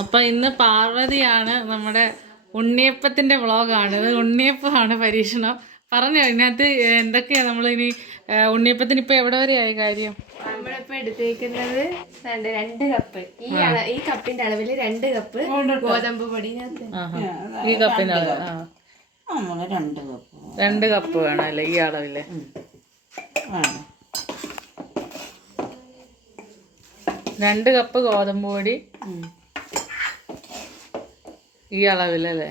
അപ്പം ഇന്ന് പാർവതിയാണ് നമ്മുടെ ഉണ്ണിയപ്പത്തിൻ്റെ വ്ളോഗാണ്. ഇത് ഉണ്ണിയപ്പമാണ് പരീക്ഷണം. പറഞ്ഞു ഇതിനകത്ത് എന്തൊക്കെയാണ് നമ്മളിനി ഉണ്ണിയപ്പത്തിന് ഇപ്പം എവിടെ വരെയായി കാര്യം? നമ്മളിപ്പോൾ എടുത്തേക്കുന്നത് 2 കപ്പ്. ഈ കപ്പിന്റെ അളവിൽ 2 കപ്പ് ഗോതമ്പ് പൊടി. ഈ കപ്പിൻ്റെ അളവ് 2 കപ്പ് വേണം അല്ലേ ഈ അളവില്? 2 കപ്പ് ഗോതമ്പ് പൊടി ഈ അളവിലല്ലേ?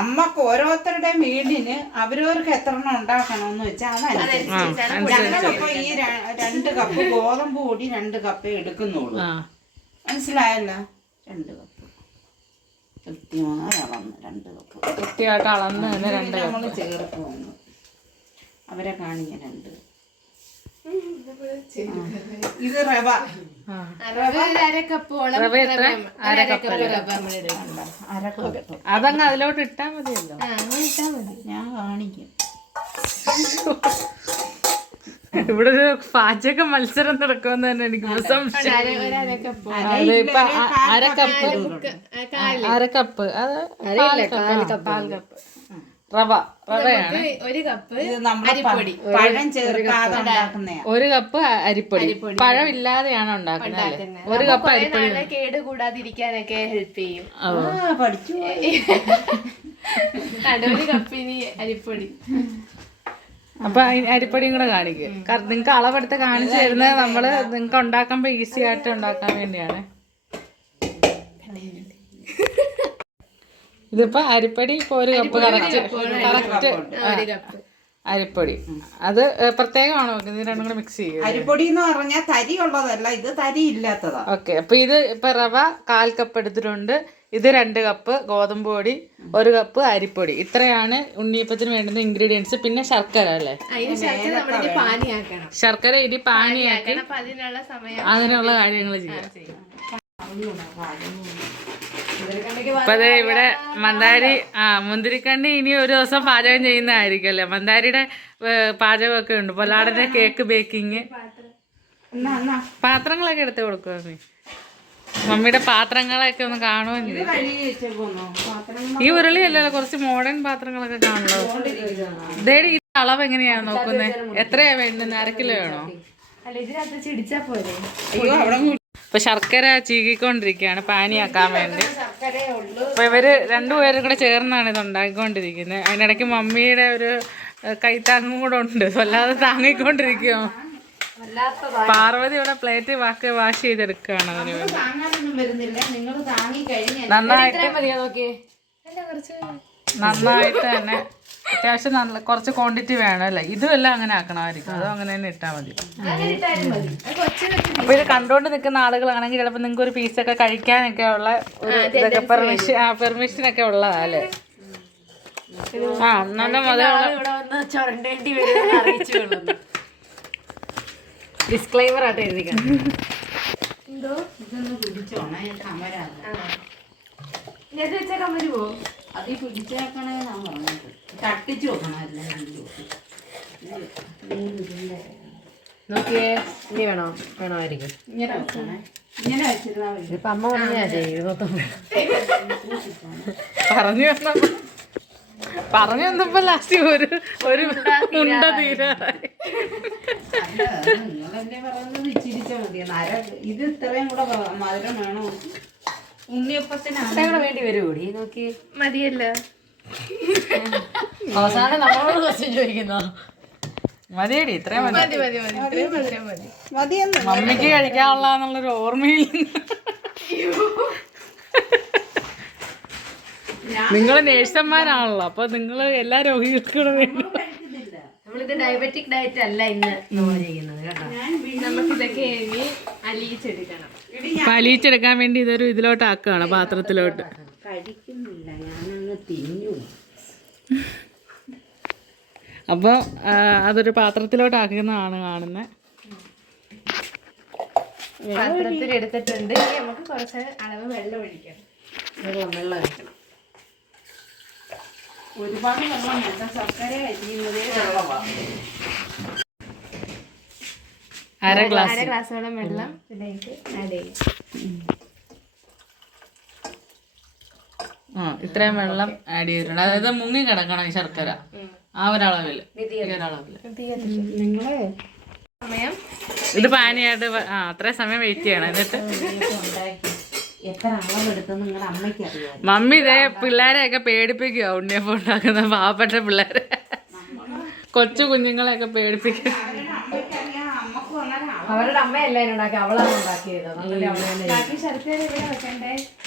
അമ്മക്ക് ഓരോരുത്തരുടെയും വീടിന് അവരവർക്ക് എത്ര എണ്ണം ഉണ്ടാക്കണമെന്ന് വെച്ചാൽ ഞങ്ങളിപ്പോ ഈ 2 കപ്പ് ഗോതമ്പ് പൊടി 2 കപ്പേ എടുക്കുന്നുള്ളൂ. മനസ്സിലായല്ലോ? 2 കപ്പ് കൃത്യമായി അളന്ന് 2 കപ്പ് കൃത്യമായിട്ട് അളന്ന് നമ്മൾ ചേർക്കുന്നു. അവരെ കാണിക്കാൻ 2. ഇത് റവ. അതങ്ങ് അതിലോട്ട് ഇട്ടാ മതിയല്ലോ. ഞാൻ കാണിക്കും. ഇവിടെ ഒരു പാചക മത്സരം നടക്കുമെന്ന് തന്നെ എനിക്ക് സംശയം. അരക്കപ്പ് അത് 1/4 കപ്പ് റവയാണ്. 1 കപ്പ് അരിപ്പൊടി. പഴം ചേർക്കാതെ ഉണ്ടാക്കുന്ന 1 കപ്പ് അരിപ്പൊടി. പഴമില്ലാതെയാണ് ഉണ്ടാക്കുന്നത്. 1 കപ്പ് അരിപ്പൊടി കേട് കൂടാതിരിക്കാനൊക്കെ ഹെൽപ്പ് ചെയ്യും. പഠിച്ചു. 1 കപ്പിന് അരിപ്പൊടി. അപ്പൊ അരിപ്പൊടിയും കൂടെ കാണിക്കും. നിങ്ങക്ക് അളവെടുത്ത് കാണിച്ചു തരുന്നത് നമ്മള് നിങ്ങക്ക് ഉണ്ടാക്കുമ്പോ ഈസി ആയിട്ട് ഉണ്ടാക്കാൻ വേണ്ടിയാണ്. ഇതിപ്പോ അരിപ്പൊടി ഇപ്പൊ 1 കപ്പ് കറക്റ്റ് അരിപ്പൊടി. അത് പ്രത്യേകമാണോ വെക്കുന്നത്? ഇത് രണ്ടും കൂടെ മിക്സ് ചെയ്യും. അരിപ്പൊടി എന്ന് പറഞ്ഞാൽ തരി ഉള്ളതല്ല, ഇത് തരി ഇല്ലാത്തതാ. ഓക്കെ. അപ്പൊ ഇത് ഇപ്പൊ റവ 1/4 കപ്പ് എടുത്തിട്ടുണ്ട്. ഇത് 2 കപ്പ് ഗോതമ്പ് പൊടി, 1 കപ്പ് അരിപ്പൊടി. ഇത്രയാണ് ഉണ്ണിയപ്പത്തിന് വേണ്ടുന്ന ഇൻഗ്രീഡിയൻസ്. പിന്നെ ശർക്കര അല്ലേ? ശർക്കര ഇനി പാനിയാക്കി അതിനുള്ള കാര്യങ്ങൾ ചെയ്യാം. അപ്പൊ അതെ ഇവിടെ മന്ദാരി മുന്തിരിക്കണ്ണി ഇനി ഒരു ദിവസം പാചകം ചെയ്യുന്നതായിരിക്കല്ലേ? മന്ദാരിയുടെ പാചകമൊക്കെ ഉണ്ട്. പൊലാടന്റെ കേക്ക് ബേക്കിങ്. പാത്രങ്ങളൊക്കെ എടുത്ത് കൊടുക്കുക. മമ്മിയുടെ പാത്രങ്ങളൊക്കെ ഒന്ന് കാണുമെങ്കിൽ. ഈ ഉരുളി അല്ലല്ലോ, കുറച്ച് മോഡേൺ പാത്രങ്ങളൊക്കെ കാണുമല്ലോ. ഇതേടി ഈ അളവ് എങ്ങനെയാണ് നോക്കുന്നത്? എത്രയാ വേണ്ടുന്നത്? 1/2 കിലോ വേണോ? ഇപ്പൊ ശർക്കര ചീകിക്കൊണ്ടിരിക്കുകയാണ് പാനിയാക്കാൻ വേണ്ടി. അപ്പൊ ഇവര് 2 പേരും കൂടെ ചേർന്നാണ് ഇത് ഉണ്ടാക്കിക്കൊണ്ടിരിക്കുന്നത്. അതിനിടയ്ക്ക് മമ്മിയുടെ ഒരു കൈത്താങ്ങും കൂടെ ഉണ്ട്. വല്ലാതെ താങ്ങിക്കൊണ്ടിരിക്കുമോ? പാർവതി ഇവിടെ പ്ലേറ്റ് വാഷ് ചെയ്തെടുക്കുകയാണ്. അതിന് വേണ്ടി നന്നായിട്ട് തന്നെ അത്യാവശ്യം നല്ല കുറച്ച് ക്വാണ്ടിറ്റി വേണം അല്ലേ? ഇതുമെല്ലാം അങ്ങനെ ആക്കണമായിരിക്കും. അതും അങ്ങനെ തന്നെ ഇട്ടാൽ മതി. അപ്പൊ ഇത് കണ്ടുകൊണ്ട് നിൽക്കുന്ന ആളുകളാണെങ്കിൽ ചിലപ്പോൾ നിങ്ങൾക്ക് ഒരു പീസൊക്കെ കഴിക്കാനൊക്കെ ഉള്ള ഒരു ഇതൊക്കെ പെർമിഷനൊക്കെ ഉള്ളതല്ലേ? നല്ല ഡിസ്ക്ലൈമർ ആയിട്ട് എഴുതിക്കണം. അത് പിടിച്ചേക്കണേ ഞാൻ പറഞ്ഞത്. തട്ടിച്ചു വെക്കണമല്ലേ? നോക്കിയേ, ഇനി വേണമായിരിക്കും. ഇങ്ങനെ വെക്കണേ. ഇങ്ങനെ വെച്ചിരുന്നാ മതി. ഇപ്പൊ അമ്മ പറഞ്ഞാ പറഞ്ഞു വന്നപ്പോ ലാസ്റ്റ് ഒരു ഉണ്ട തീരാറായി. നിങ്ങളെന്നെ പറയുന്നത് ഇച്ചിരിച്ചാ മതി. ഇത് ഇത്രയും കൂടെ മധുരം വേണോ ഉണ്ണിയപ്പത്തിന്? വേണ്ടി വരുകൂടി നോക്കി മതിയല്ലോ. അവസാനം നമ്മളോട് ക്വസ്റ്റ്യൻ ചോദിക്കുന്നോ? മതിയടി, ഇത്രയും മതി. മതിയെന്ന് മമ്മിക്ക് കഴിക്കാനുള്ളതെന്നുള്ളൊരു ഓർമ്മയിൽ നിങ്ങൾ നേഴ്സന്മാരാണല്ലോ, അപ്പൊ നിങ്ങൾ എല്ലാ രോഗികൾക്കും വേണ്ടി. നമ്മളിത് ഡയബറ്റിക് ഡയറ്റ് അല്ല ഇന്ന് നമ്മൾ ചെയ്യുന്നത് കേട്ടോ. നമുക്കിതൊക്കെ അലിയിച്ചെടുക്കണം. അലിയിച്ചെടുക്കാൻ വേണ്ടി ഇതൊരു ഇതിലോട്ട് ആക്കുകയാണ്, പാത്രത്തിലോട്ട്. കഴിക്കുന്നില്ല, ഞാനങ്ങ് തിന്നു. അപ്പോൾ അതൊരു പാത്രത്തിലോട്ട് ആക്കുന്നതാണ് കാണുന്നത്. പാത്രത്തിൽ എടുത്തിട്ടുണ്ട്. നമുക്ക് കുറച്ച് അളവ് വെള്ളം ഒഴിക്കണം. വെള്ളം ഒഴിക്കണം. ഒരുപാട് വെള്ളം വേണ്ട. ശർക്കര അരിയുന്നതേ വെള്ളമാണ്. 1/2 ഗ്ലാസ് വെള്ളം ഇതിലേക്ക് ആഡ് ചെയ്യും. ഇത്രയും വെള്ളം ആഡ് ചെയ്തിട്ടുണ്ട്. അതായത് മുങ്ങി കിടക്കണം ഈ ശർക്കര ആ ഒരളവില്. നിങ്ങളെ സമയം ഇത് പാനിയായിട്ട് അത്രയും സമയം വെയിറ്റ് ചെയ്യണം. എന്നിട്ട് എത്ര അളവെടുത്തെന്ന് നിങ്ങളുടെ അമ്മയ്ക്ക് അറിയാം. മമ്മി ഇതേ പിള്ളേരെയൊക്കെ പേടിപ്പിക്കുക. ഉണ്ണിയപ്പം ഉണ്ടാക്കുന്ന പാവപ്പെട്ട പിള്ളേരെ, കൊച്ചു കുഞ്ഞുങ്ങളെയൊക്കെ പേടിപ്പിക്കുക. അവരുടെ അമ്മയല്ല ഉണ്ടാക്കി, അവളാണ് ഉണ്ടാക്കിയത്.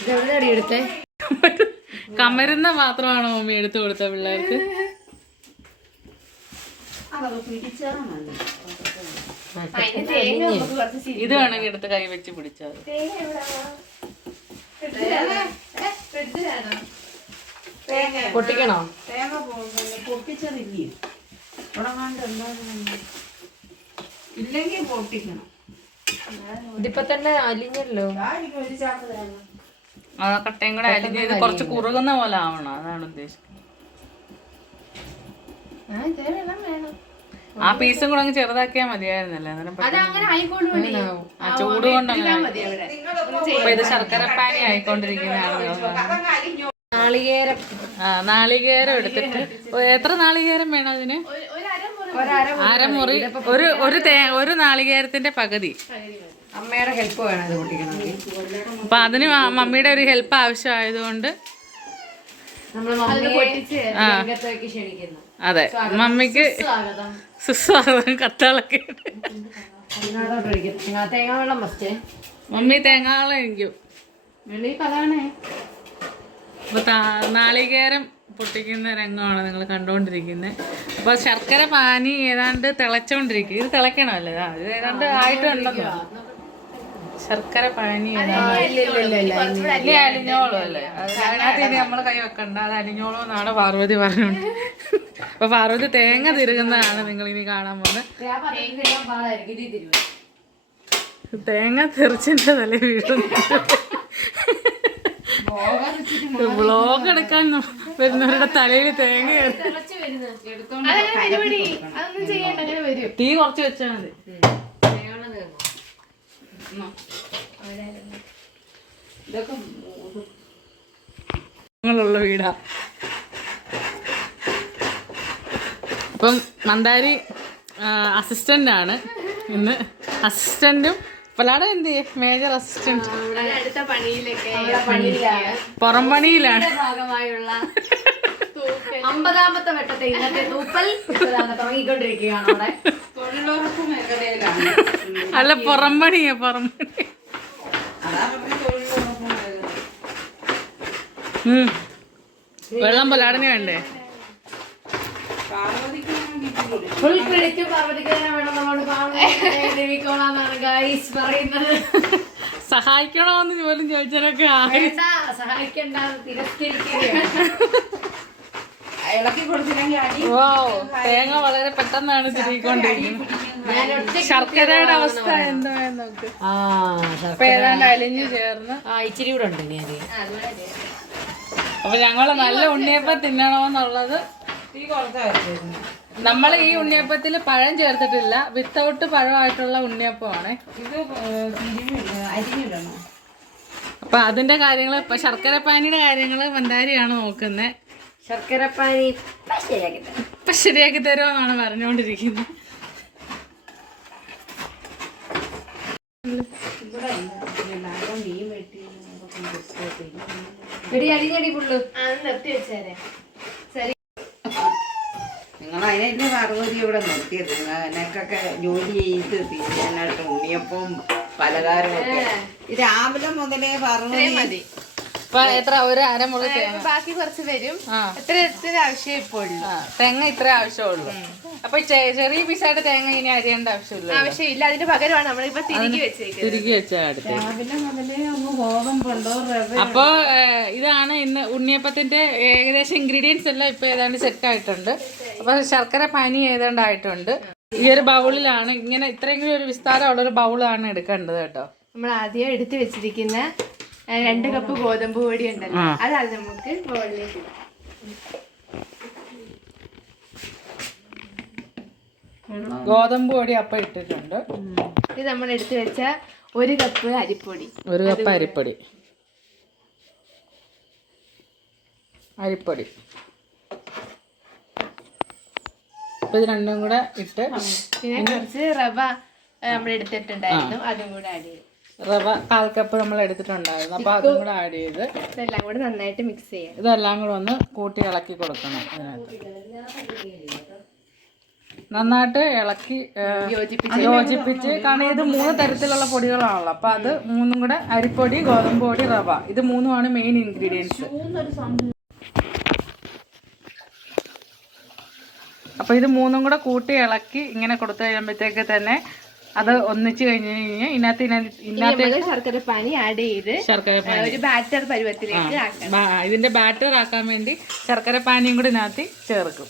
ഇതെവിടെ എടുത്തേ? കമരുന്ന പാത്രമാണോ മമ്മി എടുത്തു കൊടുത്ത പിള്ളേർക്ക്? ഇത് വേണമെങ്കിൽ എടുത്ത് കൈ വെച്ച് പിടിച്ചാൽ പൊട്ടിക്കണോ? തേങ്ങ പൊട്ടിച്ചതില്ലേ ഉടങ്ങാണ്ട് എന്താ ഇല്ലെങ്കിൽ പൊട്ടിക്കണം. ഇതിപ്പോ തന്നെ അലിഞ്ഞല്ലോ. ആ കട്ടയും കൂടെ അലിഞ്ഞ് ഇത് കുറച്ച് കുറുകുന്ന പോലെ ആവണം, അതാണ് ഉദ്ദേശിക്കുന്നത്. ആ പീസും കൂടെ അങ്ങ് ചെറുതാക്കിയാൽ മതിയായിരുന്നല്ലേ, അന്നേരം ആ ചൂട് കൊണ്ട് അപ്പൊ ഇത് ശർക്കര പാനി ആയിക്കൊണ്ടിരിക്കുന്നതാണ്. നാളികേരം എടുത്തിട്ട് എത്ര നാളികേരം വേണം അതിന്? അരമുറി. ഒരു നാളികേരത്തിന്റെ പകുതി. അമ്മയുടെ ഹെൽപ്പ് വേണം ഇത് പൊട്ടിക്കണമെങ്കിൽ. അപ്പൊ അതിന് മമ്മിയുടെ ഒരു ഹെൽപ്പ് ആവശ്യമായതുകൊണ്ട് അതെ, മമ്മിക്ക് സുസ്വാഗതം. കത്താളൊക്കെ തേങ്ങ വെള്ളം ഫസ്റ്റ്. മമ്മി തേങ്ങാവെള്ളം ഒഴിക്കും. അതാണ് അപ്പൊ നാളികേരം പൊട്ടിക്കുന്ന രംഗമാണ് നിങ്ങൾ കണ്ടുകൊണ്ടിരിക്കുന്നത്. അപ്പൊ ശർക്കര പാനി ഏതാണ്ട് തിളച്ചോണ്ടിരിക്കും. ഇത് തിളക്കണമല്ലേ? ഇത് ഏതാണ്ട് ആയിട്ടുണ്ടല്ലോ ശർക്കര പാനി. അലിഞ്ഞോളൂ അല്ലേ? അതിനകത്ത് ഇനി നമ്മള് കൈ വെക്കണ്ട, അത് അലിഞ്ഞോളൂ എന്നാണ് പാർവതി പറഞ്ഞോണ്ട്. അപ്പൊ പാർവതി തേങ്ങ തിരുകുന്നതാണ് നിങ്ങൾ ഇനി കാണാൻ പോകുന്നത്. തേങ്ങ തെറിച്ചിന്റെ തല വീഴുന്നു. വ്ലോഗ് എടുക്കാൻ വരുന്നവരുടെ തലയിൽ തേങ്ങ തീ കുറച്ച് വെച്ചാൽ മതി. ുള്ള വീടാ. അപ്പം മന്ദാരി അസിസ്റ്റന്റ് ആണ് ഇന്ന്. അസിസ്റ്റന്റും പലാടെ എന്ത് മേജർ അസിസ്റ്റന്റ് പുറം പണിയിലാണ്. ഭാഗമായുള്ള 50ാമത്തെ വട്ടത്തെ ഇന്നത്തെ തൂപ്പൽ തുടങ്ങിക്കൊണ്ടിരിക്കുകയാണ്. അവിടെ തൊഴിലുറപ്പ് മേഖലയിലാണ്. അല്ല, പുറം പണിയാ, പുറം പണി. വെള്ളം പലാടന് വേണ്ടേ? ഫുൾ ക്രെഡിറ്റ് പാർവതിക്ക് തന്നെ വേണം. നമ്മളോട് ഗൈസ് പറയുന്നത് സഹായിക്കണോന്ന് പോലും ചോദിച്ചാലൊക്കെ സഹായിക്കണ്ട, തിരസ്കരിക്കുകയാണ്. ഇളക്കി കൊടുത്തില്ലെങ്കിൽ തേങ്ങ വളരെ പെട്ടെന്നാണ് തിരികൊണ്ടിരിക്കുന്നത്. ശർക്കരയുടെ അവസ്ഥ എന്തായെന്ന് നോക്ക്. അപ്പൊ ഏതാണ്ട് അലിഞ്ഞു ചേർന്ന് ഇച്ചിരി കൂടെ ഉണ്ട് ഇനി അത്. അപ്പൊ ഞങ്ങള് നല്ല ഉണ്ണിയപ്പം തിന്നണോന്നുള്ളത് തീ കുറച്ചാ വെച്ചിരുന്നു. നമ്മൾ ഈ ഉണ്ണിയപ്പത്തിൽ പഴം ചേർത്തിട്ടില്ല, വിത്തൗട്ട് പഴമായിട്ടുള്ള ഉണ്ണിയപ്പമാണ് ഇത്. അരിഞ്ഞിടണം. അപ്പൊ അതിന്റെ കാര്യങ്ങള്, ഇപ്പൊ ശർക്കരപ്പാനിയുടെ കാര്യങ്ങള് മന്ദാരിയാണ് നോക്കുന്നത്. ശർക്കരപ്പാനി ഇപ്പൊ ശരിയാക്കി തരുമെന്നാണ് പറഞ്ഞുകൊണ്ടിരിക്കുന്നത്. അരിഞ്ഞടി പുള്ളു നിർത്തി വെച്ചേരെ. നിങ്ങൾ അതിനെ പാർവതി ഇവിടെ നിർത്തിയത് എനിക്കൊക്കെ ജോലി ചെയ്ത് തിരിയാനായിട്ട് ഉണ്ണിയപ്പം പലഹാരമൊക്കെ രാവിലെ മുതലേ പാർവതി. എത്ര ഒരു അരമുറി തേങ്ങ ബാക്കി കുറച്ച് വരും. എത്ര ആവശ്യം ഇപ്പോൾ തേങ്ങ ഇത്ര ആവശ്യമുള്ളൂ. അപ്പൊ ചെറിയ പീസായിട്ട് തേങ്ങ ഇനി അരിയേണ്ട ആവശ്യമില്ല. അതിന് പകരമാണ് നമ്മളിപ്പോ തിരികെ വെച്ചാൽ രാവിലെ മുതലേ ഒന്ന് ഗോതമ്പുണ്ടോ റവ. അപ്പൊ ഇതാണ് ഇന്ന് ഉണ്ണിയപ്പത്തിന്റെ ഏകദേശം ഇൻഗ്രീഡിയൻസ് എല്ലാം ഇപ്പൊ ഏതാണ്ട് സെറ്റ് ആയിട്ടുണ്ട്. അപ്പൊ ശർക്കര പാനി ഏതാണ്ട് ആയിട്ടുണ്ട്. ഈ ഒരു ബൗളിലാണ് ഇങ്ങനെ ഇത്രയെങ്കിലും ഒരു വിസ്താരമുള്ള ഒരു ബൗളാണ് എടുക്കേണ്ടത് കേട്ടോ. നമ്മൾ ആദ്യം എടുത്തു വെച്ചിരിക്കുന്ന 2 കപ്പ് ഗോതമ്പ് പൊടി ഉണ്ടല്ലോ, അതാണ് നമുക്ക് ബൗളിലേക്ക് ഇടാം. ഗോതമ്പ് പൊടി അപ്പം ഇട്ടിട്ടുണ്ട്. ഇത് നമ്മൾ എടുത്തു വെച്ച 1 കപ്പ് അരിപ്പൊടി. 1 കപ്പ് അരിപ്പൊടി. അരിപ്പൊടി. അപ്പോൾ ഇത് രണ്ടും കൂടെ ഇട്ട് പിന്നെ കുറച്ച് റവ നമ്മൾ എടുത്തിട്ടുണ്ടായിരുന്നു, അതും കൂടെ ആഡ് ചെയ്യും. റവ 1/4 കപ്പ് നമ്മൾ എടുത്തിട്ടുണ്ടായിരുന്നു, അപ്പോൾ അതും കൂടെ ആഡ് ചെയ്ത് ഇതെല്ലാം കൂടെ നന്നായിട്ട് മിക്സ് ചെയ്യാം. ഇതെല്ലാം കൂടെ ഒന്ന് കൂട്ടി ഇളക്കി കൊടുക്കണം. അതിനകത്ത് നന്നായിട്ട് ഇളക്കി യോജിപ്പിച്ച്, കാരണം ഇത് 3 തരത്തിലുള്ള പൊടികളാണല്ലോ, അപ്പോൾ അത് 3ഉം കൂടെ അരിപ്പൊടി, ഗോതമ്പ് പൊടി, റവ, ഇത് 3ഉമാണ് മെയിൻ ഇൻഗ്രീഡിയൻസ്. അപ്പോൾ ഇത് 3ഉം കൂടെ കൂട്ടി ഇളക്കി ഇങ്ങനെ കൊടുത്തു കഴിയുമ്പോഴത്തേക്ക് തന്നെ അത് ഒന്നിച്ച് കഴിഞ്ഞ് കഴിഞ്ഞാൽ ഇതിനകത്ത് ശർക്കരപ്പാനി ആഡ് ചെയ്ത് ഒരു ബാറ്റർ പരുവത്തിലേക്ക് ആക്കണം. ഇതിന്റെ ബാറ്റർ ആക്കാൻ വേണ്ടി ശർക്കരപ്പാനിയും കൂടി ഇതിനകത്ത് ചേർക്കും.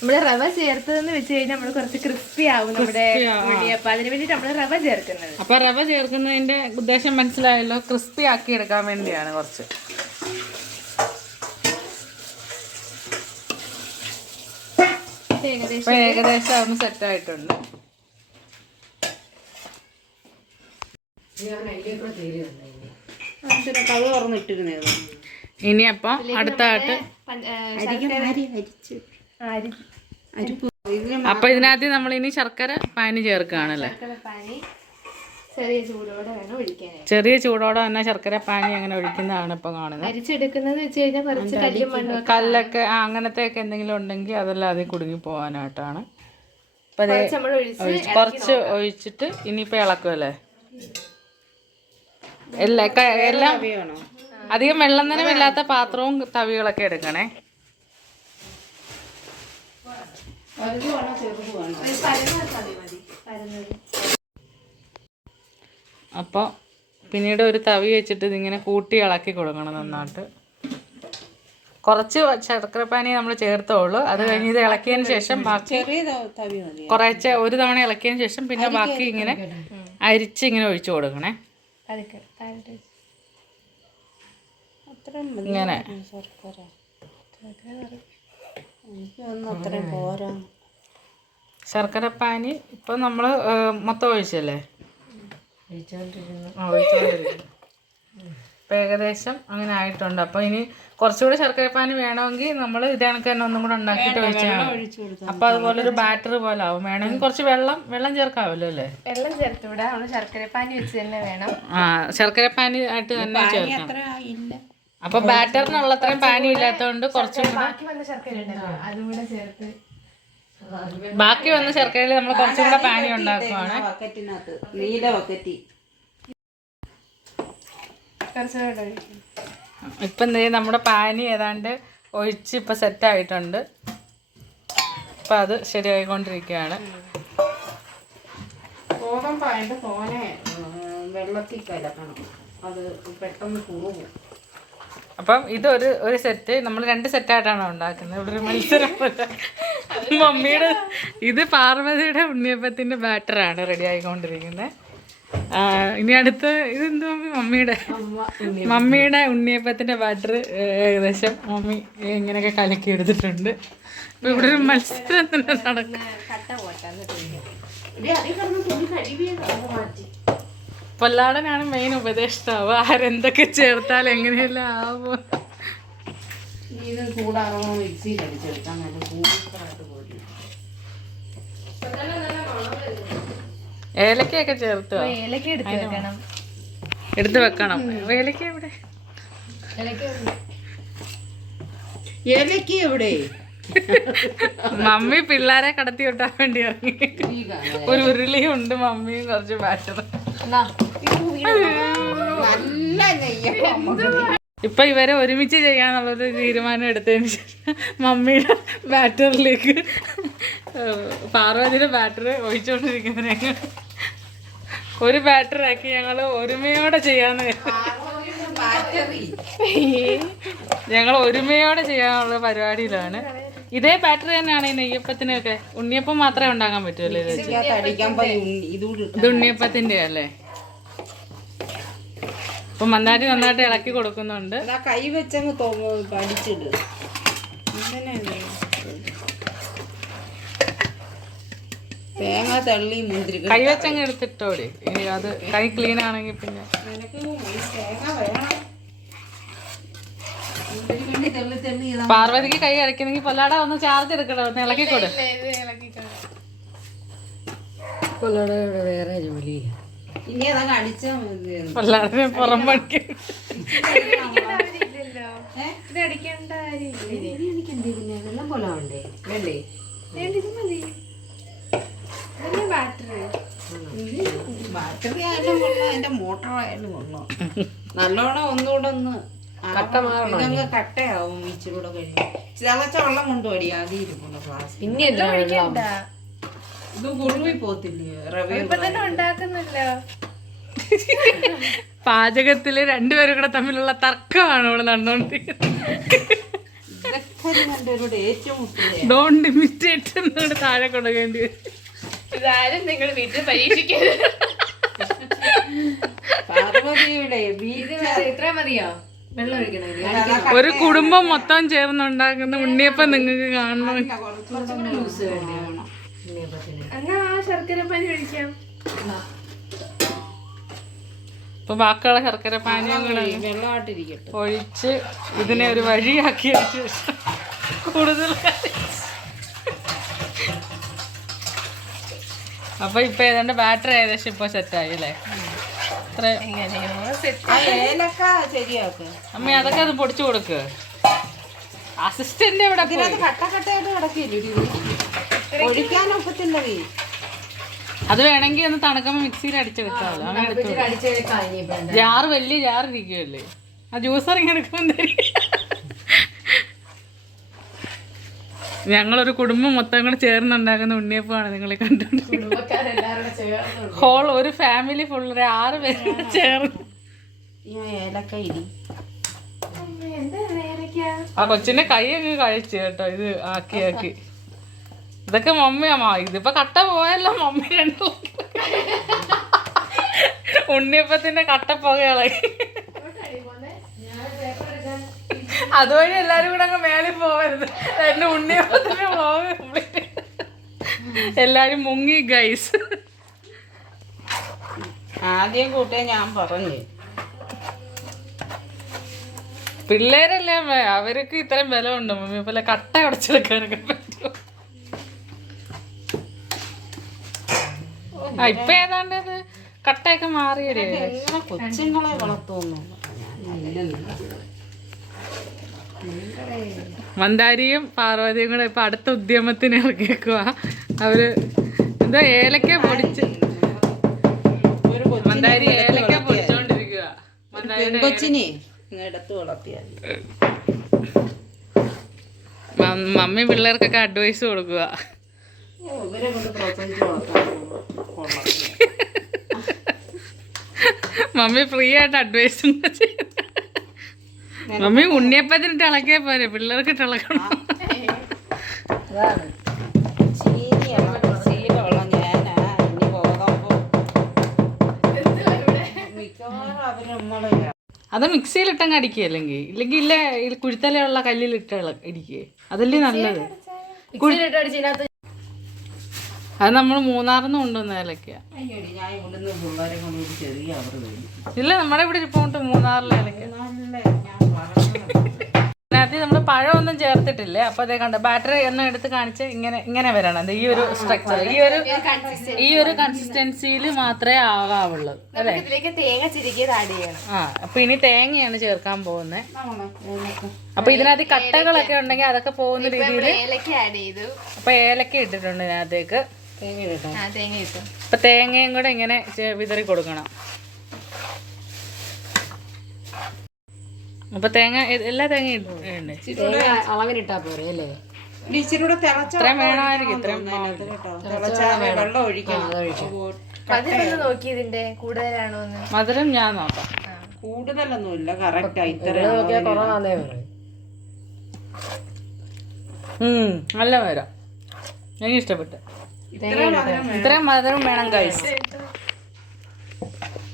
നമ്മള് റവ ചേർത്തതെന്ന് വെച്ച് കഴിഞ്ഞാൽ നമ്മൾ കുറച്ച് ക്രിസ്പി ആവും നമ്മുടെ ഉണ്ണിയപ്പം, അതിന് വേണ്ടിട്ട് നമ്മൾ റവ ചേർക്കുന്നത്. അപ്പൊ റവ ചേർക്കുന്നതിന്റെ ഉദ്ദേശം മനസ്സിലായല്ലോ, ക്രിസ്പി ആക്കി എടുക്കാൻ വേണ്ടിയാണ്. കുറച്ച് ഏകദേശം അതൊന്ന് സെറ്റ് ആയിട്ടുണ്ട്. ഇനി അപ്പം അടുത്തായിട്ട് അപ്പൊ ഇതിനകത്ത് നമ്മൾ ഇനി ശർക്കര പാനി ചേർക്കുകയാണല്ലേ. ചെറിയ ചൂടോടെ തന്നെ ശർക്കര പാനി അങ്ങനെ ഒഴിക്കുന്നതാണ് ഇപ്പൊ കാണുന്നത്. അരിച്ചെടുക്കുന്നത് വെച്ച് കഴിഞ്ഞാൽ കുറച്ച് കല്ലൊക്കെ അങ്ങനത്തെ ഒക്കെ എന്തെങ്കിലും ഉണ്ടെങ്കിൽ അതെല്ലാം അതിൽ കുടുങ്ങി പോകാനായിട്ടാണ്. അപ്പൊ കുറച്ച് ഒഴിച്ചിട്ട് ഇനിയിപ്പോ ഇളക്കുമല്ലേ. എല്ലാം അധികം വെള്ളം നനവില്ലാത്ത പാത്രവും തവികളൊക്കെ എടുക്കണേ. അപ്പോൾ പിന്നീട് ഒരു തവി വെച്ചിട്ട് ഇതിങ്ങനെ കൂട്ടി ഇളക്കി കൊടുക്കണം നന്നായിട്ട്. കുറച്ച് ശർക്കരപ്പാനി നമ്മൾ ചേർത്തോളൂ. അത് കഴിഞ്ഞ് ഇത് ഇളക്കിയതിന് ശേഷം ബാക്കി കുറച്ച് ഒരു തവണ ഇളക്കിയതിന് ശേഷം പിന്നെ ബാക്കി ഇങ്ങനെ അരിച്ച് ഇങ്ങനെ ഒഴിച്ചു കൊടുക്കണേ. ഇങ്ങനെ ശർക്കരപ്പാനി ഇപ്പം നമ്മൾ മൊത്തം ഒഴിച്ചല്ലേ, ഒഴിച്ചുകൊണ്ടിരിക്കുന്നു. ഇപ്പം ഏകദേശം അങ്ങനെ ആയിട്ടുണ്ട്. അപ്പോൾ ഇനി കുറച്ചുകൂടി ശർക്കരപ്പാനി വേണമെങ്കിൽ നമ്മൾ ഇത് കണക്ക് തന്നെ ഒന്നും കൂടെ ഉണ്ടാക്കിയിട്ട് ഒഴിച്ചാൽ അപ്പോൾ അതുപോലെ ഒരു ബാറ്റർ പോലെ ആവും. വേണമെങ്കിൽ കുറച്ച് വെള്ളം ചേർക്കാമല്ലോ അല്ലേ. വെള്ളം ചേർത്തുകൂടാ, നമ്മൾ ശർക്കരപ്പാനി വെച്ച് തന്നെ വേണം. ശർക്കരപ്പാനി ആയിട്ട് തന്നെ ചേർക്കണം. അപ്പൊ ബാറ്ററിനുള്ളത്രയും പാനി ഇല്ലാത്തതുകൊണ്ട് കുറച്ചും കൂടെ ബാക്കി വന്ന ശർക്കരയിൽ നമ്മൾ കുറച്ചും കൂടെ പാനി ഉണ്ടാക്കുവാണ്. ഇപ്പൊ നമ്മുടെ പാനി ഏതാണ്ട് ഒഴിച്ച് ഇപ്പൊ സെറ്റ് ആയിട്ടുണ്ട്. അപ്പൊ അത് ശരിയായിക്കൊണ്ടിരിക്കുകയാണ്. ഗോതമ്പായിട്ട് തോനെ വെള്ളത്തിൽ കലക്കണം, അത് പെട്ടെന്ന് കുറുകും. അപ്പം ഒരു സെറ്റ് നമ്മൾ 2 സെറ്റായിട്ടാണ് ഉണ്ടാക്കുന്നത്. ഇവിടെ ഒരു മത്സരം പോലെ. മമ്മിയുടെ ഇത് പാർവതിയുടെ ഉണ്ണിയപ്പത്തിന്റെ ബാറ്ററാണ് റെഡി ആയിക്കൊണ്ടിരിക്കുന്നത്. ഇനി അടുത്ത് ഇതെന്തോ മമ്മിയുടെ ഉണ്ണിയപ്പത്തിന്റെ ബാറ്റർ ഏകദേശം മമ്മി ഇങ്ങനെയൊക്കെ കലക്കി എടുത്തിട്ടുണ്ട്. അപ്പൊ ഇവിടെ ഒരു മത്സരം തന്നെ നടക്കും. പൊല്ലാടനാണ് മെയിൻ ഉപദേഷ്ടാവ്. ആരെന്തൊക്കെ ചേർത്താൽ എങ്ങനെയെല്ലാം ആവും. ഏലക്കയൊക്കെ ചേർത്തോ? എടുത്ത് വെക്കണം. ഏലക്ക എവിടെ? ഏലക്ക എവിടെ? മമ്മി പിള്ളേരെ കടത്തി വിട്ടാൻ വേണ്ടി ഇറങ്ങി. ഒരു ഉരുളിയുണ്ട്, മമ്മിയും കുറച്ച് ബാറ്റർ. ഇപ്പൊ ഇവരെ ഒരുമിച്ച് ചെയ്യാന്നുള്ളൊരു തീരുമാനം എടുത്തതിന് ശേഷം മമ്മിയുടെ ബാറ്ററിലേക്ക് പാർവതിയുടെ ബാറ്ററി ഒഴിച്ചുകൊണ്ടിരിക്കുന്നതിനെ ഒരു ബാറ്ററാക്കി ഞങ്ങൾ ഒരുമയോടെ ചെയ്യാന്ന് ചെയ്യാനുള്ള പരിപാടിയിലാണ്. ഇതേ ബാറ്ററി തന്നെയാണ് ഈ നെയ്യപ്പത്തിനൊക്കെ. ഉണ്ണിയപ്പം മാത്രമേ ഉണ്ടാക്കാൻ പറ്റുമല്ലേ? ഇത് ഉണ്ണിയപ്പത്തിന്റെ അല്ലേ? അപ്പൊ നന്നായിട്ട് ഇളക്കി കൊടുക്കുന്നുണ്ട്. കൈ വെച്ചങ്ങ് പഠിച്ചിട്. തേങ്ങ തള്ളി മുന്തിരി കൈ വെച്ചങ്ങ് എടുത്തിട്ടോടി. ഇനി അത് കൈ ക്ലീൻ ആണെങ്കിൽ പിന്നെ തേങ്ങ വേണം. പാർവതിക്ക് കൈ അരയ്ക്കുന്നെങ്കിൽ പൊല്ലാട ഒന്ന് ചാർജ് എടുക്കണോ, ഒന്ന് ഇളക്കിക്കൊടു. വേറെ ജോലി ഇനി അതങ്ങ് അടിച്ചാ മതി. പൊല്ലാടനെ പുറം പണിക്ക് വെള്ളം പോലെ വേണ്ടേ? വേണ്ടേ? ബാറ്ററി ആയാലും കൊള്ളാം, അതിന്റെ മോട്ടർ ആയാലും കൊള്ളാം. നല്ലോണം ഒന്നുകൂടെ ഒന്ന് ഇതങ്ങ് കട്ടയാവും. ഇച്ചിരി കൂടെ കഴിയും. തിളച്ച വെള്ളം കൊണ്ടുപോടി ആദ്യം ഇരിക്കുന്ന ക്ലാസ്. പിന്നെ ഇത് കുറുവി പോത്തില്ലേ റവ ഉണ്ടാക്കുന്നല്ലോ. പാചകത്തില് രണ്ടുപേരും കൂടെ തമ്മിലുള്ള തർക്കമാണ് ഇവിടെ നടന്നുകൊണ്ടിരിക്കുന്നത്. ഇതൊക്കെ ഏറ്റവും ഡോണ്ട് ഇമിറ്റേറ്റ് എന്നോട് താഴെ കൊടുക്കേണ്ടി വരും. ഇതാരും നിങ്ങൾ വീട്ടിൽ പരീക്ഷിക്കരുത്. പാർവതിയുടെ ഇത്ര മതിയോ? വെള്ളം ഒഴിക്കണേ. ഒരു കുടുംബം മൊത്തം ചേർന്നുണ്ടാക്കുന്ന ഉണ്ണിയപ്പം നിങ്ങൾക്ക് കാണണം. എന്നാ ആ ശർക്കര പാനി ഒഴിക്കാം. ഇപ്പൊ ബാക്കിയുള്ള ശർക്കര പാനിയും കൂടെ വെള്ളമായിട്ടിരിക്കട്ടെ ഒഴിച്ച് ഇതിനെ ഒരു വഴിയാക്കി വെച്ച് കൂടുതൽ. അപ്പൊ ഇപ്പൊ ഏതാണ്ട് ബാറ്ററി ഏകദേശം ഇപ്പൊ സെറ്റായി അല്ലേ? ഏലക്ക ശരിയാക്ക് അമ്മ. അതൊക്കെ അത് പൊടിച്ചു കൊടുക്ക്. അസിസ്റ്റന്റ് എവിടെ പോയി? കട്ടക്കട്ടയായിട്ട് കിടക്കില്ലേ ഒഴിക്കാനൊക്കത്തില്ല. അത് വേണമെങ്കിൽ ഒന്ന് തണുക്കുമ്പോ മിക്സിയിൽ അടിച്ചെടുക്കാമല്ലോ. അങ്ങനെ ജാറ് വലിയ ജാറ് ഇരിക്കുമല്ലേ, ആ ജ്യൂസർ ഇങ്ങനെ എടുക്കുമ്പോ ഞങ്ങളൊരു കുടുംബം മൊത്തം കൂടെ ചേർന്നുണ്ടാക്കുന്ന ഉണ്ണിയപ്പമാണ് നിങ്ങളെ കണ്ടുകൊണ്ടിരിക്കുന്നത്. ഹോൾ ഒരു ഫാമിലി ഫുൾ 6 പേര് ചേർന്ന്. ഏലക്ക ഇരി ആ കൊച്ചിന്റെ കൈ അങ്ങ് കഴിച്ചു കേട്ടോ. ഇത് ആക്കി ഇതൊക്കെ മമ്മിയാ. ഇതിപ്പോ കട്ട പോയല്ലോ മമ്മി. രണ്ടു ഉണ്ണിയപ്പത്തിന്റെ കട്ട പുകയാളെ അതുവഴി എല്ലാരും കൂടെ അങ്ങ് മേളിൽ പോവരുത്. എന്റെ ഉണ്ണിയപ്പത്തിന്റെ വ്ളോഗ് കംപ്ലീറ്റ് എല്ലാരും മുങ്ങി ഗൈസ്. ആദ്യം കൂട്ടിയ ഞാൻ പറഞ്ഞു പിള്ളേരല്ലേ അമ്മ, അവർക്ക് ഇത്രയും ബലമുണ്ടോ മമ്മി? പോലെ കട്ട ഉടച്ചെടുക്കാനൊക്കെ പറ്റുമോ? ആ ഇപ്പൊ ഏതാണ്ട് അത് കട്ടയൊക്കെ മാറിയല്ലേ. കൊച്ചുങ്ങളെ വളർത്തുന്നു. മന്ദാരിയും പാർവതിയും കൂടെ ഇപ്പൊ അടുത്ത ഉദ്യമത്തിന് ഇറക്കിയേക്കുക. അവര് എന്താ ഏലക്ക പൊടിച്ച് മന്ദാരി ഏലക്ക പൊടിച്ചോണ്ടിരിക്കുക. കൊച്ചിനെ എടുത്ത് വളർത്തിയാൽ മമ്മി പിള്ളേർക്കൊക്കെ അഡ്വൈസ് കൊടുക്കുക. ഇവരെ കൊണ്ട് പ്രസവിച്ച് വളർത്താൻ മമ്മി ഫ്രീ ആയിട്ട് അഡ്വൈസും മമ്മി ഉണ്ണിയപ്പത്തിന് ഇളക്കിയാൽ പോരെ, പിള്ളേർക്ക് ഇളക്കണം. ശീലമുള്ള ഞാനാ ഇനി ഗോതമ്പ് മിക്കവാറും അവര് നമ്മളെ അത് മിക്സിയിലിട്ടങ്ങ് അടിക്കുക. ഇല്ലെങ്കിൽ ഇല്ല കുഴുത്തലുള്ള കല്ലിലിട്ട് ഇടിക്കുക. അതല്ലേ നല്ലത്. അത് നമ്മൾ മൂന്നാറിന്ന് കൊണ്ടുവന്ന ഏലക്ക. ഇല്ല നമ്മുടെ ഇവിടെ ഇരിപ്പുണ്ട് മൂന്നാറിലെ ഏലക്ക. അതിനകത്ത് നമ്മൾ പഴമൊന്നും ചേർത്തിട്ടില്ലേ. അപ്പൊ അതേ കണ്ട ബാറ്ററി ഒന്നും എടുത്ത് കാണിച്ച് ഇങ്ങനെ വരണം. അത് ഈ ഒരു സ്ട്രക്ചർ ഈ ഒരു കൺസിസ്റ്റൻസിയിൽ മാത്രമേ ആകാവുള്ളൂ അല്ലേ? തേങ്ങ ചിരിക്കിയത് ആഡ് ചെയ്യണം. ആ അപ്പൊ ഇനി തേങ്ങയാണ് ചേർക്കാൻ പോകുന്നത്. അപ്പൊ ഇതിനകത്ത് കട്ടകളൊക്കെ ഉണ്ടെങ്കിൽ അതൊക്കെ പോകുന്ന രീതിയിൽ ഏലക്ക ആഡ് ചെയ്തു. അപ്പൊ ഏലക്ക ഇട്ടിട്ടുണ്ട് ഇതിനകത്തേക്ക്. തേങ്ങ ഇട്ടു. അപ്പൊ തേങ്ങയും കൂടെ ഇങ്ങനെ വിതറി കൊടുക്കണം. അപ്പൊ തേങ്ങ എല്ലാ തേങ്ങ അളവിനിട്ടാ പോരെ അല്ലേ? ഇത്രയും വേണമായിരിക്കും. ഇത്രയും വെള്ളം ഒഴിക്കണം. നോക്കി ഇതിന്റെ കൂടുതലാണോ? മധുരം ഞാൻ നോക്കാം. കൂടുതലൊന്നുമില്ല, കറക്റ്റാ. ഇത്ര നല്ല മധുരം, എനിക്ക് ഇഷ്ടപ്പെട്ടു. ഇത്രയും മധുരം വേണം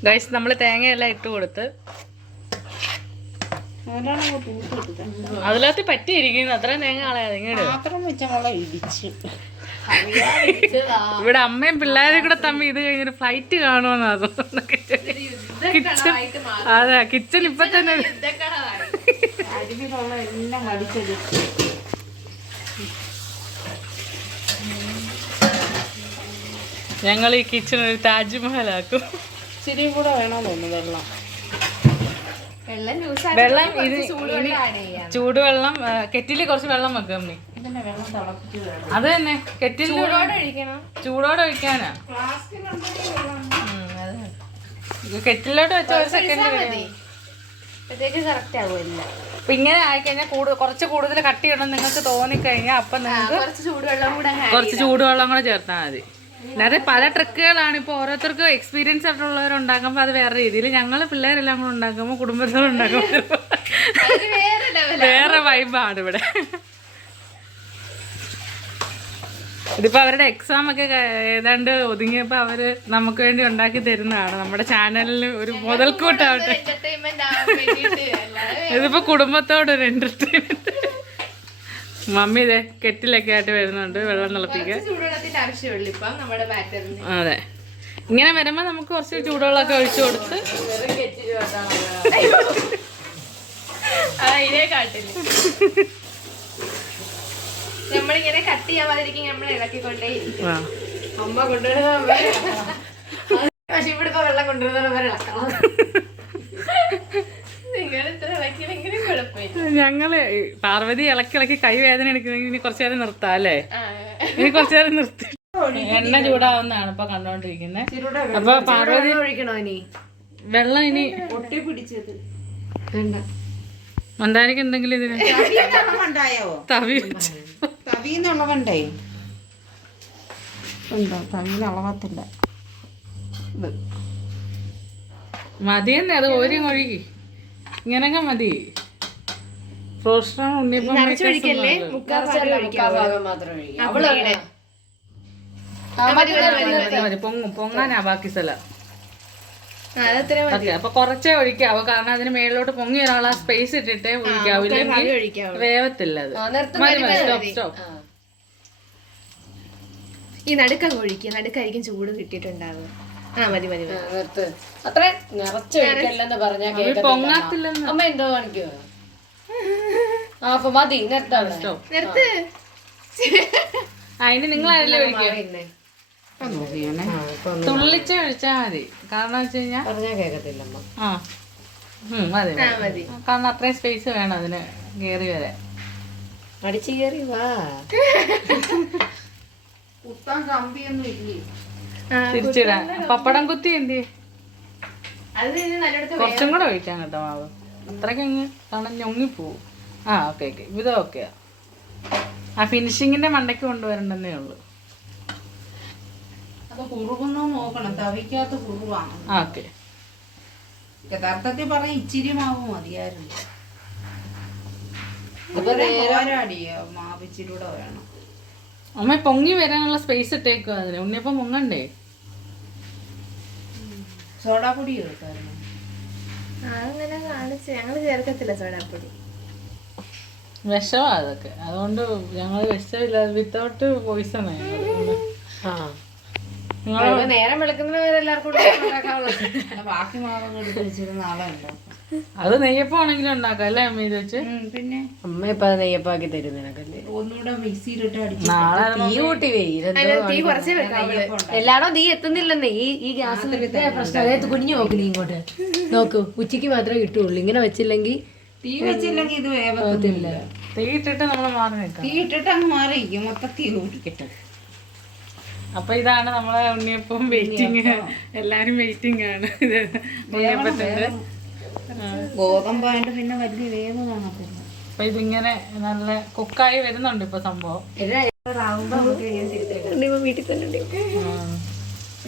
ഗൈസ്. നമ്മൾ തേങ്ങയെല്ലാം ഇട്ട് കൊടുത്ത് അതിനകത്ത് പറ്റിയിരിക്കുന്നു. അത്രയും തേങ്ങ കളയാതെ ഇങ്ങോട്ട് ഇവിടെ അമ്മയും പിള്ളേരും കൂടെ തമ്മിൽ ഇത് കഴിഞ്ഞൊരു ഫ്ലൈറ്റ് കാണുമെന്ന് അതുകൊണ്ട് കിച്ചൺ. അതെ കിച്ചൺ ഇപ്പൊ തന്നെ അരിവിലുള്ള എല്ലാം കടിച്ചെടുത്ത് ഞങ്ങൾ ഈ കിച്ചൺ ഒരു താജ്മഹലാക്കും. ഇച്ചിരി കൂടെ വേണമെന്ന് തോന്നുന്നു വെള്ളം. വെള്ളം ഇത് ചൂടുവെള്ളം കെറ്റില് കുറച്ച് വെള്ളം വെക്കും അമ്മി. ഇതിന്റെ വെള്ളം തിളപ്പിച്ച് വേണം. അത് തന്നെ കെറ്റില് ചൂടോടെ ഒഴിക്കാനാ. കെറ്റിലോട്ട് വെച്ച ഒരു സെക്കൻഡ് അപ്പൊ ഇങ്ങനെ ആയിക്കഴിഞ്ഞാൽ കുറച്ച് കൂടുതൽ കട്ടി ഇടണം നിങ്ങൾക്ക് തോന്നിക്കഴിഞ്ഞാൽ അപ്പൊ നിങ്ങൾക്ക് കുറച്ച് ചൂടുവെള്ളം കൂടെ ചേർത്താൽ മതി. അല്ലാതെ പല ട്രിക്കുകളാണ് ഇപ്പോൾ ഓരോരുത്തർക്കും എക്സ്പീരിയൻസ് ആയിട്ടുള്ളവരുണ്ടാക്കുമ്പോൾ അത് വേറെ രീതിയിൽ, ഞങ്ങൾ പിള്ളേരെല്ലാം കൂടെ ഉണ്ടാക്കുമ്പോൾ കുടുംബത്തിലുണ്ടാക്കുമ്പോൾ വേറെ വൈബാണ് ഇവിടെ. ഇതിപ്പോൾ അവരുടെ എക്സാം ഒക്കെ ഏതാണ്ട് ഒതുങ്ങിയപ്പോൾ അവര് നമുക്ക് വേണ്ടി ഉണ്ടാക്കി തരുന്നതാണ്. നമ്മുടെ ചാനലിന് ഒരു മുതൽക്കൂട്ടാവട്ടെ. ഇതിപ്പോ കുടുംബത്തോടൊരു എന്റർടൈൻമെന്റ്. മമ്മി ഇതേ കെറ്റിലൊക്കെ ആയിട്ട് വരുന്നുണ്ട് വെള്ളം തിളപ്പിക്കാൻ. അതെ, ഇങ്ങനെ വരുമ്പോ നമുക്ക് കുറച്ച് ചൂടുവെള്ളമൊക്കെ ഒഴിച്ചു കൊടുത്ത് നമ്മളിങ്ങനെ കട്ട് ചെയ്യാതിരിക്കും നമ്മൾ ഇളക്കിക്കൊണ്ടേ അമ്മ കൊണ്ടുവരുന്ന പക്ഷെ ഇവിടെ ഇപ്പൊ വെള്ളം കൊണ്ടുവരുന്നവരെ ഇളക്കണം. നിങ്ങൾ ഇത്ര ഇളക്കിയില്ലെങ്കിലും കുഴപ്പമില്ല. ഞങ്ങള് പാർവതി ഇളക്കി കൈ വേദന എടുക്കുന്നെങ്കിൽ ഇനി കുറച്ചു നേരം നിർത്താം അല്ലേ? ഇനി കുറച്ചു നേരം നിർത്തി എണ്ണ ചൂടാവുന്നതാണ് ഇപ്പൊ കണ്ടോണ്ടിരിക്കുന്നത്. അപ്പൊ പാർവതി ഒഴിക്കണോ ഇനി വെള്ളം ഇനി ഒട്ടി പിടിച്ചത് മന്ദാരിക്ക് എന്തെങ്കിലും ഇതിന് ഉണ്ടായോ? തവി വെച്ച് തവീന്നുള്ളവണ്ടേ ഉണ്ടോ? തവീന്ന് അളവത്തില്ല. മതി തന്നെ, അത് ഓരി ഒഴുകി ഇങ്ങനൊക്കെ മതി. ഫ്രോസ്റ്റൺ ഉണ്ണിയപ്പം പൊങ്ങാനാ ബാക്കി സ്ഥലം. അപ്പൊ കുറച്ചേ ഒഴിക്കാവൂ, കാരണം അതിന് മേളിലോട്ട് പൊങ്ങി ഒരാളാ സ്പേസ് ഇട്ടിട്ടേ ഒഴിക്കാവൂ, ഇല്ലെങ്കിൽ വേവത്തില്ല അത്. Stop stop. ഈ നടുക്കങ്ങ് ഒഴിക്കുക, നടുക്കായിരിക്കും ചൂട് കിട്ടിയിട്ടുണ്ടാവുക. ആ മതി മതി അത്ര നിറച്ചൊഴിക്കല്ലെന്ന് പറഞ്ഞാ പൊങ്ങാത്തില്ലെന്ന് അമ്മ എന്തോ കാണിക്കോ? ആ അപ്പൊ മതി നിർത്താം. നിർത്ത്. അതിന് നിങ്ങളല്ലേ ഒഴിക്കുക, തുള്ളിച്ച ഒഴിച്ചാ മതി. കാരണം വെച്ച് കഴിഞ്ഞാ പറഞ്ഞാ കേക്കത്തില്ല അമ്മ. ആ മതി, കാരണം അത്രയും സ്പേസ് വേണം അതിന് കേറി വരാൻ. അടിച്ചു കേറി വാ. കുത്താൻ കമ്പിയൊന്നും ഇല്ലേ? തിരിച്ചിടാൻ പപ്പടം കുത്തി എന്തി അത് കുറച്ചും കൂടെ ഒഴിക്കാൻ കേട്ടോ മാവ്. അത്രയ്ക്കങ്ങ് കാരണം ഞൊങ്ങിപ്പോവും. ആ ഓക്കെ ഓക്കെ, ഇതൊക്കെയാ. ആ ഫിനിഷിങ്ങിന്റെ മണ്ടയ്ക്ക് കൊണ്ടുവരണ്ടെന്നേ ഉള്ളു. അത് കുറുകുന്നോ നോക്കണം, തവിക്കകത്ത് കുറുവാണ്. ഓക്കെ, യഥാർത്ഥത്തിൽ പറഞ്ഞ ഇച്ചിരി മാവ് മതിയായിരുന്നു. പോരാടിയോ മാവ് ഇച്ചിരി കൂടെ വേണം. അമ്മ പൊങ്ങി വരാനുള്ള സ്പേസ് ഇട്ടേക്കും അതിന്. ഉണ്ണിയപ്പം പൊങ്ങണ്ടേ? സോഡാപ്പൊടി ചേർക്കായിരുന്നു. അങ്ങനെ കാണിച്ച് ഞങ്ങള് ചേർക്കത്തില്ല സോഡാപ്പൊടി, വിഷമാ അതൊക്കെ. അതുകൊണ്ട് ഞങ്ങള് വിഷമില്ല, വിത്തൗട്ട് പോയിസൺ ആയി. നേരം വിളിക്കുന്നവരെ എല്ലാവർക്കും ബാക്കി മാവങ്ങൾ എടുത്ത് വെച്ചിരുന്ന ആളല്ല. അത് നെയ്യപ്പം ആണെങ്കിലും ഉണ്ടാക്കാം അല്ലേ അമ്മ ഇത് വെച്ച്? പിന്നെ അമ്മ ഇപ്പൊ നെയ്യപ്പാക്കി തരും നിനക്കല്ലേ. ഒന്നുകൂടെ മിക്സിയിലിട്ട് അടിച്ചു നാളെ തീ കൂട്ടി തീ കുറച്ചേ വെക്കാം. എല്ലാടും തീ എത്തുന്നില്ലെന്നേ. ഈ ഗ്യാസ് പ്രശ്നം കുഞ്ഞു നോക്ക്, നീ ഇങ്ങോട്ട് നോക്കൂ. ഉച്ചക്ക് മാത്രമേ കിട്ടുള്ളൂ. ഇങ്ങനെ വെച്ചില്ലെങ്കിൽ തീ വെച്ചില്ലെങ്കിൽ ഇത് വേവത്തില്ല. തീ ഇട്ടിട്ട് നമ്മൾ മാറി നിൽക്കാം. തീ ഇട്ടിട്ട് അങ്ങ് മാറിയിരിക്കും, മൊത്തം തീ കൂട്ടിക്കിട്ട്. അപ്പൊ ഇതാണ് നമ്മളെ ഉണ്ണിയപ്പം വെയിറ്റിംഗ്. എല്ലാരും വെയിറ്റിംഗ് ആണ് ഇത് ഉണ്ണിയപ്പത്തിന്റെ. ഗോതമ്പായിട്ട് പിന്നെ വലിയ വേവ് കാണത്തില്ല. അപ്പൊ ഇതിങ്ങനെ നല്ല കുക്കായി വരുന്നുണ്ട് ഇപ്പൊ സംഭവം. വീട്ടിൽ തന്നെ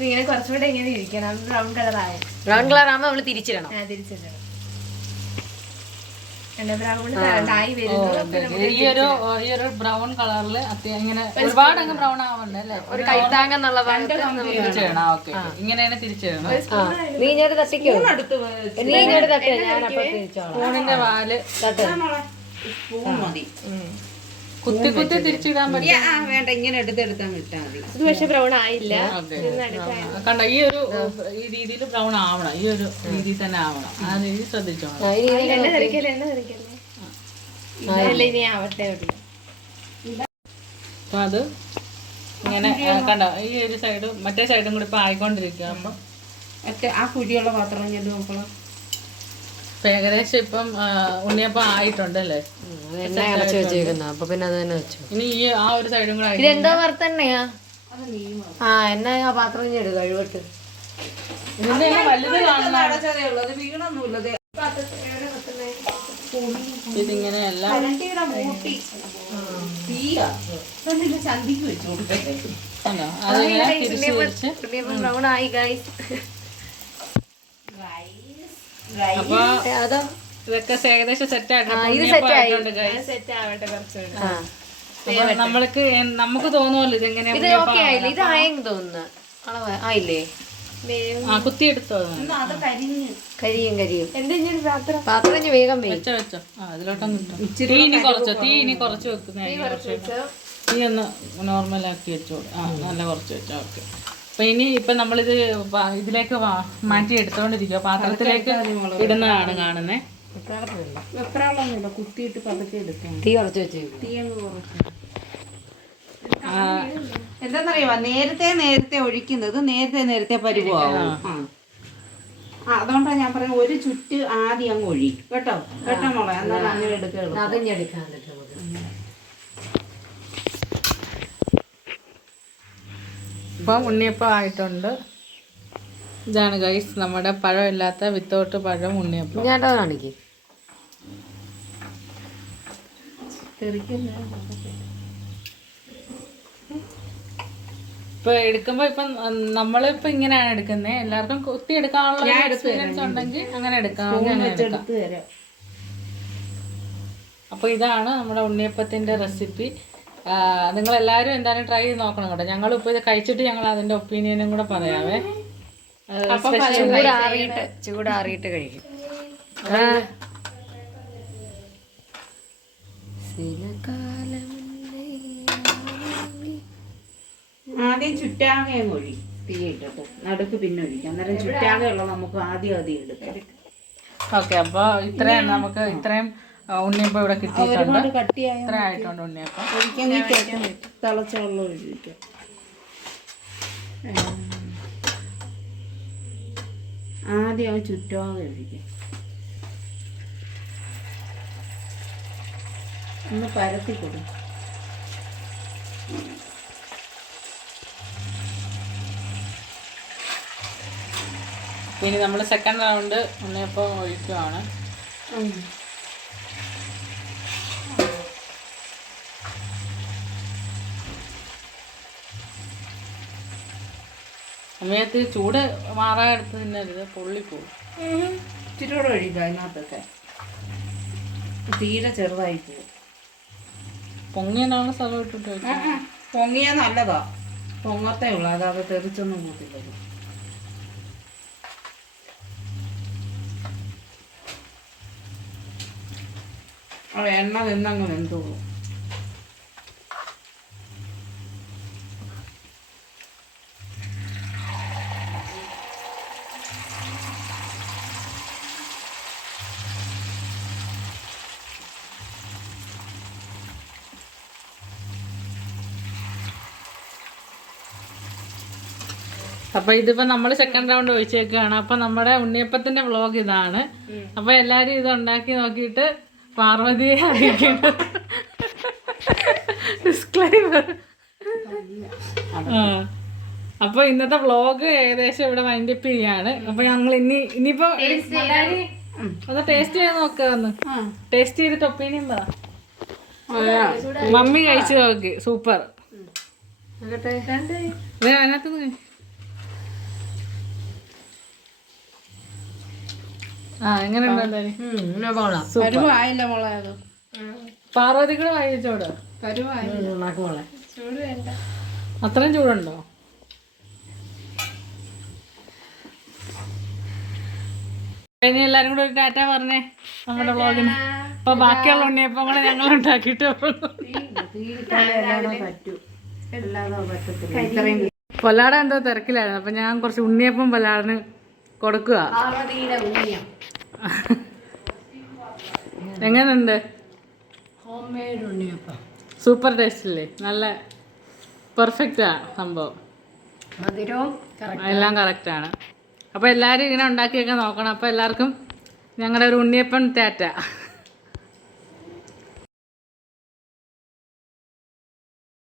ഇങ്ങനെ കുറച്ചുകൂടെ ഇങ്ങനെ ഇരിക്കണം. ബ്രൗൺ കളറായ ബ്രൗൺ കളർ ആകുമ്പോ നമ്മള് തിരിച്ചിടണം. തിരിച്ചിടണം. ബ്രൗൺ വരുന്നു. ഈ ഒരു ബ്രൗൺ കളറില് ഇങ്ങനെ ഒരുപാട് അങ്ങ് ബ്രൗൺ ആവണ്ടേ അല്ലേ? ഒരു കൈത്താങ് എന്നുള്ള തിരിച്ചിടണം. ഓക്കെ, ഇങ്ങനെയാണ് തിരിച്ചിടണം. നീ ഇങ്ങോട്ട് തട്ടിക്കോ. നീ ഇങ്ങോട്ട് തട്ടേ, ഞാൻ അപ്പൊ തിരിച്ചോളാം. സ്പൂണിന്റെ വാല് സ്പൂൺ മതി. കുത്തി കുത്തി തിരിച്ചിടാൻ പറ്റും. വേണ്ട, ഇങ്ങനെ എടുത്തെടുത്താൻ വിട്ടാൽ മതി. ഇത് പക്ഷെ ബ്രൗൺ ആയില്ല. കണ്ട ഈ രീതിയിൽ ബ്രൗൺ ആവണം. ഈ ഒരു രീതിയിൽ തന്നെ ആവണം. ആ രീതി ശ്രദ്ധിച്ചോണം. ഇനി ആവട്ടെ ഉള്ളൂ. അപ്പം അത് ഇങ്ങനെ കണ്ടോ, ഈ ഒരു സൈഡും മറ്റേ സൈഡും കൂടി ഇപ്പം ആയിക്കൊണ്ടിരിക്കുക. അപ്പം മറ്റേ ആ കുഴിയുള്ള പാത്രം ചെല്ലു നോക്കണം. ഇപ്പം ഏകദേശം ഇപ്പം ഉണ്ണിയപ്പം ആയിട്ടുണ്ടല്ലേ. എണ്ണ അടച്ചു വെച്ചേക്കുന്ന അപ്പൊ പിന്നെ അത് തന്നെ വെച്ചു. ഇനി ഈ ആ ഒരു സൈഡും കൂടെ ഇതെന്താ വറുത്തെണ്ണയാ? ആ എണ്ണ ആ പാത്രം ഇനി എടുക്കുക കഴിവട്ട്. ഇതിന്റെ വലുത് കാണുന്ന അടച്ചതേ ഉള്ളൂ, അത് വീണൊന്നുമില്ല. ഇതിങ്ങനെ എല്ലാം ചന്തിക്ക് വെച്ചു കൊടുക്കട്ടെ. കണ്ടോ, അതിങ്ങനെ തിരിച്ച് തിരിച്ച്. ബ്രൗൺ ആയി ഗൈസ്. അപ്പൊ അതോ ഇതൊക്കെ ഏകദേശം സെറ്റ് ഇത് ആയിട്ടുണ്ട് സെറ്റ് ആവട്ടെ കുറച്ചുകൂടെ. നമുക്ക് തോന്നുമല്ലോ ഇതെങ്ങനെയാ ഇത് ഓക്കെ ആയില്ലേ? ഇത് ആയെന്ന് തോന്നുന്നു. അളവ് ആയില്ലേ? കുത്തിയെടുത്തോ. അത് കരിഞ്ഞ് കരിയും എന്തെങ്കിലും പാത്രം പാത്രം ഇനി വേഗം വെച്ചോ അതിലോട്ടൊന്നും കിട്ടും. തീ ഇനി കുറച്ച് വെക്കുന്ന തീ ഒന്ന് നോർമലാക്കി വെച്ചോളൂ. നല്ല കുറച്ച് വെച്ചോ. ഓക്കെ. അപ്പൊ ഇപ്പം നമ്മളിത് ഇതിലേക്ക് മാറ്റി എടുത്തോണ്ടിരിക്കുക, പാത്രത്തിലേക്ക് ഇടുന്നതാണ് കാണുന്നേ. വെപ്രാളൊന്നുമില്ല, കുത്തിയിട്ട് പതുക്കെ എടുക്കാം. തീ കുറച്ച് വെച്ചേക്കും. തീ അങ്ങ് കുറച്ച്. എന്താന്നറിയാ, നേരത്തെ ഒഴിക്കുന്നത് നേരത്തെ പരുവാകും. അതുകൊണ്ടാണ് ഞാൻ പറയുന്നത് ഒരു ചുറ്റ് ആദ്യം അങ്ങ് ഒഴി കേട്ടോ മോളെ, എന്നാലും അങ്ങനെ എടുക്കുള്ളൂ. അതിഞ്ഞ് എടുക്കാൻ പറ്റും നമുക്ക്. ഇപ്പം ഉണ്ണിയപ്പം ആയിട്ടുണ്ട്. ഇതാണ് ഗൈസ് നമ്മുടെ പഴമില്ലാത്ത വിത്തൗട്ട് പഴം ഉണ്ണിയപ്പം. ഞാൻ കാണിക്ക്. ഇപ്പൊ എടുക്കുമ്പോ ഇപ്പം നമ്മളിപ്പോ ഇങ്ങനെയാണ് എടുക്കുന്നത്. എല്ലാവർക്കും കുത്തി എടുക്കാനുള്ള എക്സ്പീരിയൻസ് ഉണ്ടെങ്കിൽ അങ്ങനെ എടുക്കാം. അപ്പൊ ഇതാണ് നമ്മുടെ ഉണ്ണിയപ്പത്തിന്റെ റെസിപ്പി. നിങ്ങളെല്ലാവരും എന്തായാലും ട്രൈ ചെയ്ത് നോക്കണം കേട്ടോ. ഞങ്ങളിപ്പോൾ ഇത് കഴിച്ചിട്ട് ഞങ്ങൾ അതിന്റെ ഒപ്പീനിയനും കൂടെ പറയാവേ. ചൂടാറിയിട്ട് കഴിക്കും. ആദ്യം ചുറ്റാകെ ഒഴി, തീ ഇട്ടിട്ട് നടുക്ക് പിന്നെ ഒഴിക്കാം. അന്നേരം ചുറ്റാകെ ഉള്ളത് നമുക്ക് ആദ്യം എടുക്കാം. ഓക്കെ. അപ്പോൾ ഇത്രയും ഉണ്ണിയപ്പം ഇവിടെ കിട്ടിയിട്ടുണ്ട്. ഒരുപാട് കട്ടിയായ ഇത്ര ആയിട്ടുണ്ട് ഉണ്ണിയപ്പം. ഒഴിക്കാൻ തിളച്ച വെള്ളം ഒഴിക്കാം. ആദ്യം ചുറ്റാകെ ഒഴിക്കാം. ഒന്ന് പരത്തി കൊടുക്കും. ഇനി നമ്മൾ സെക്കൻഡ് റൗണ്ട് ഉണ്ണിയപ്പം ഒഴിക്കുവാണ്. സമയത്ത് ചൂട് മാറാതെടുത്ത് തിന്നരുത്, പൊള്ളിപ്പോവും. ഇച്ചിരിയോടെ ഒഴിക്കാം. അതിനകത്തൊക്കെ തീരെ ചെറുതായി പോകും. പൊങ്ങിയാണ് സ്ഥലം ഇട്ടിട്ട് വെക്കാം. പൊങ്ങിയാ നല്ലതാ, പൊങ്ങത്തേ ഉള്ളു. അതാത് തെറിച്ചൊന്നും കൂട്ടില്ല. എണ്ണ നിന്നങ്ങ് വെന്തോളൂ. അപ്പൊ ഇതിപ്പോ നമ്മൾ സെക്കൻഡ് റൗണ്ട് ഒഴിച്ചേക്കാണ്. അപ്പൊ നമ്മുടെ ഉണ്ണിയപ്പത്തിന്റെ വ്ളോഗ് ഇതാണ്. അപ്പൊ എല്ലാരും ഇത് ഉണ്ടാക്കി നോക്കിയിട്ട് പാർവതിയെ അറിയിക്കണം. ഡിസ്ക്ലൈമർ. അപ്പൊ ഇന്നത്തെ വ്ളോഗ് ഏകദേശം ഇവിടെ വൈൻഡപ്പ് ചെയ്യാണ്. അപ്പൊ ഞങ്ങൾ ഇനിയിപ്പോ ഒന്ന് ടേസ്റ്റ് ചെയ്ത് നോക്കാന്ന്. ടേസ്റ്റ് ചെയ്തിട്ട് ഒപ്പീനിയൻ പറ. മമ്മി കഴിച്ചു നോക്കി, സൂപ്പർ. അതിനകത്ത് എങ്ങനെയുണ്ട് എന്തായാലും? പരുവായില്ല മോളെ, അത് പാർവതി കൂടെ വായിച്ചോട്. അത്രയും ചൂടുണ്ടോ? ഇനി എല്ലാരും കൂടെ ഒരു ടാറ്റ പറഞ്ഞേ നമ്മുടെ വ്ളോഗിന്. അപ്പൊ ബാക്കിയുള്ള ഉണ്ണിയപ്പം കൂടെ ഞങ്ങൾ ഉണ്ടാക്കിയിട്ട് പൊലാട എന്തോ തിരക്കിലായിരുന്നു. അപ്പൊ ഞാൻ കുറച്ച് ഉണ്ണിയപ്പം പൊലാടിന് കൊടുക്കുക. എങ്ങനുണ്ട്? ഹോം മെയ്ഡ് ഉണ്ണിയപ്പം സൂപ്പർ ടേസ്റ്റ് അല്ലേ? നല്ല പെർഫെക്റ്റാ സംഭവം, മധുരവും കറക്റ്റ്. എല്ലാം കറക്റ്റാണ്. അപ്പോൾ എല്ലാവരും ഇങ്ങനെ ഉണ്ടാക്കിയൊക്കെ നോക്കണം. അപ്പോൾ എല്ലാവർക്കും ഞങ്ങളുടെ ഒരു ഉണ്ണിയപ്പൻ ടാറ്റ.